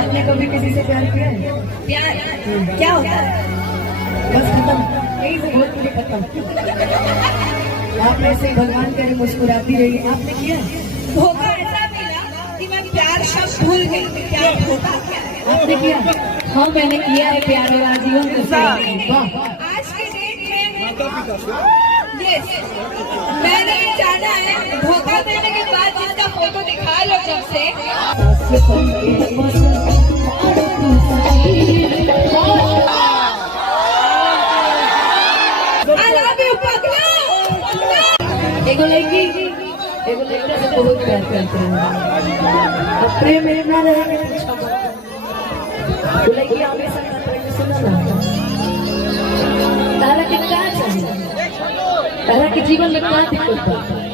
आपने कभी किसी से प्यार किया है? प्यार क्या होता है? बस खत्म, यही से बहुत पूरी खत्म। आप ऐसे भगवान करे मुस्कुराती रही, आपने किया है? धोखा ऐसा मिला कि मैं प्यार शब्द भूल गई। प्यार धोखा क्या है? आपने किया? हाँ मैंने किया है प्यार और आजीवन के साथ। वाह, आज की डेट में यस मैंने ये जाना है धोखा देने के बाद जिसका फोटो दिखा लो जब से I love you, पगला। एगो लड़की से बहुत प्यार करते हैं। अब प्रेम में ना रहे तो लड़की हमेशा सुना ना तारा के क्या चाहिए, तारा के जीवन में क्या दिक्कत है?